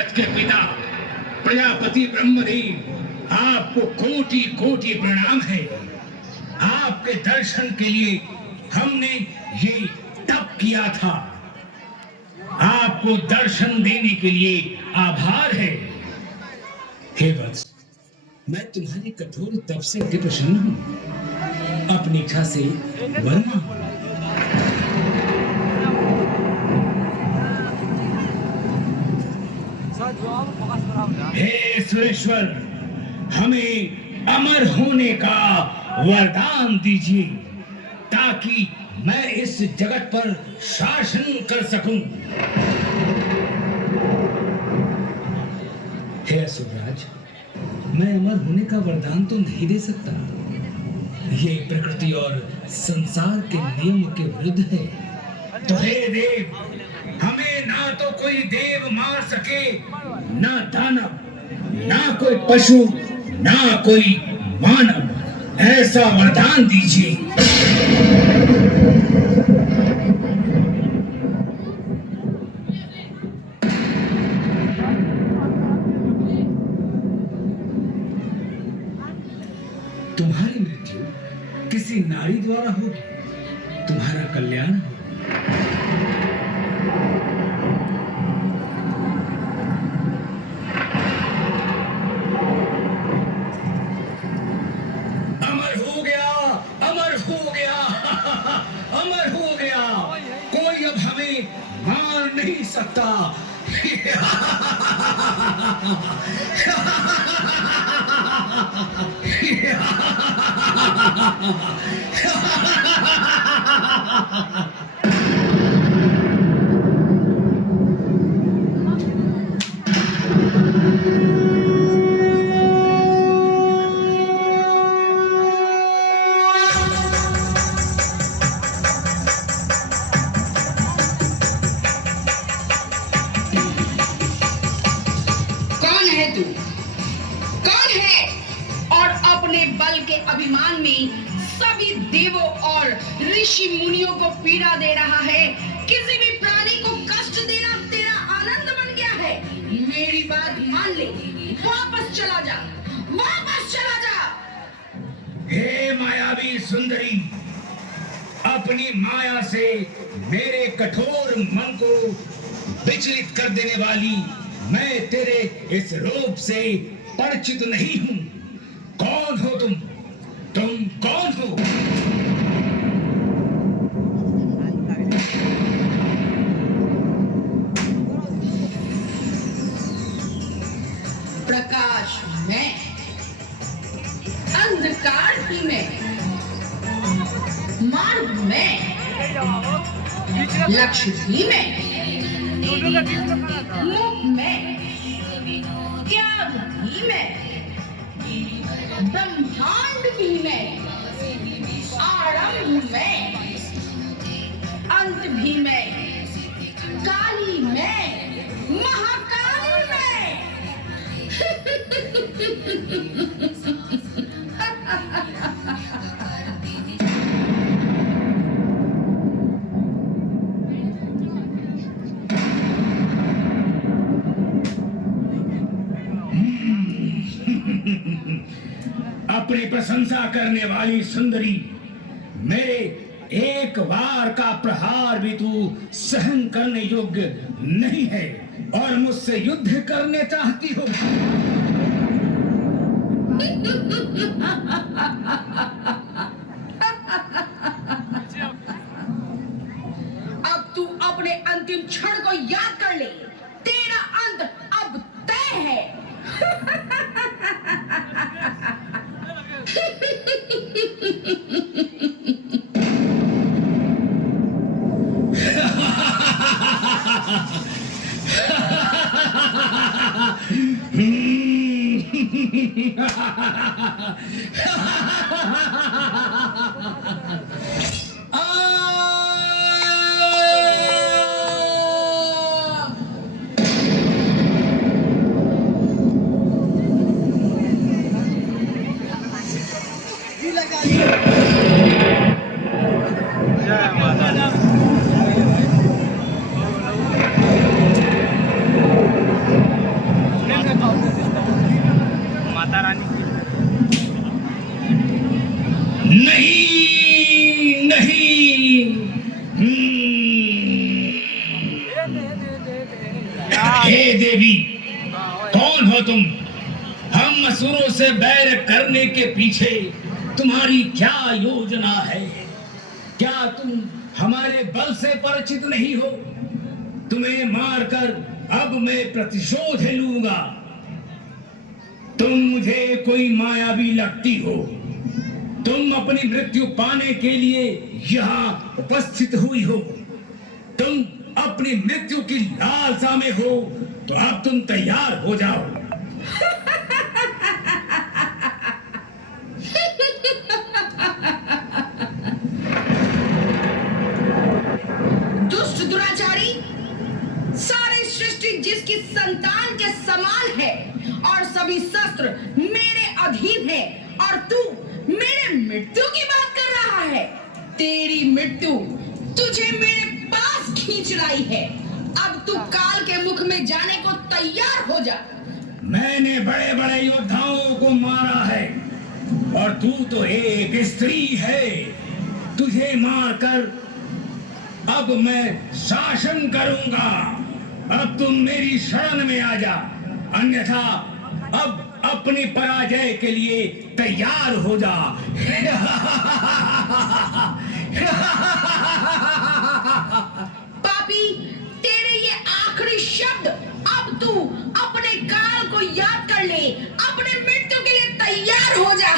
जगत के पिता प्रजापति ब्रह्मदेव, आपको कोटि कोटि प्रणाम है। आपके दर्शन के लिए हमने ये तप किया था। आपको दर्शन देने के लिए आभार है। हे वत्स, मैं तुम्हारी कठोर तप से अति प्रसन्न हूं। अपनी इच्छा से वर मांगो। हे सुरेश्वर, हमें अमर होने का वरदान दीजिए ताकि मैं इस जगत पर शासन कर सकूं। हे असुरराज, मैं अमर होने का वरदान तो नहीं दे सकता। ये प्रकृति और संसार के नियम के विरुद्ध है। तो हे देव, हमें ना तो कोई देव मार सके, ना दानव, ना कोई पशु, ना कोई मानव। ऐसा वरदान दीजिए। तुम्हारी मृत्यु किसी नारी द्वारा होगी, तुम्हारा कल्याण हो। अमर हो गया, अमर हो गया, अमर हो गया। कोई अब हमें मार नहीं सकता। अभिमान में सभी देवों और ऋषि मुनियों को पीड़ा दे रहा है। किसी भी प्राणी को कष्ट देना तेरा आनंद बन गया है। मेरी बात मान ले, वापस चला जा, वापस चला जा। हे मायावी सुंदरी, अपनी माया से मेरे कठोर मन को विचलित कर देने वाली मैं तेरे इस रूप से परिचित नहीं हूं। कौन हो तुम? तुम कौन हो? प्रकाश मैं, अंधकार भी मैं, मार्ग मैं, लक्ष्य भी मैं, मोह मैं, त्याग भी मैं, ब्रह्मांड भी मैं, आरंभ मैं, अंत भी मैं, काली मैं, महाकाली मैं। अपनी प्रशंसा करने वाली सुंदरी, मेरे एक बार का प्रहार भी तू सहन करने योग्य नहीं है और मुझसे युद्ध करने चाहती हो। अब तू अपने अंतिम क्षण को याद कर ले। तेरा अंत अब तय है। नहीं नहीं। हे देवी, कौन हो तुम? हम असुरों से बैर करने के पीछे तुम्हारी क्या योजना है? क्या तुम हमारे बल से परिचित नहीं हो? तुम्हें मारकर अब मैं प्रतिशोध लूंगा। तुम मुझे कोई मायावी लगती हो। तुम अपनी मृत्यु पाने के लिए यहाँ उपस्थित हुई हो। तुम अपनी मृत्यु की लालसा में हो, तो अब तुम तैयार हो जाओ। दुष्ट दुराचारी, सारी सृष्टि जिसकी संतान के समान है और सभी शस्त्र मेरे अधीन है, और तू मेरे मृत्यु की बात कर रहा है। तेरी मृत्यु तुझे मेरे पास खींच लाई है। अब तू काल के मुख में जाने को तैयार हो जा। मैंने बड़े बड़े योद्धाओं को मारा है, और तू तो एक स्त्री है। तुझे मारकर अब मैं शासन करूंगा। अब तुम मेरी शरण में आ जा, अन्यथा अब अपनी पराजय के लिए तैयार हो जा। पापी, तेरे ये आखिरी शब्द। अब तू अपने काल को याद कर ले, अपने मृत्यु के लिए तैयार हो जा।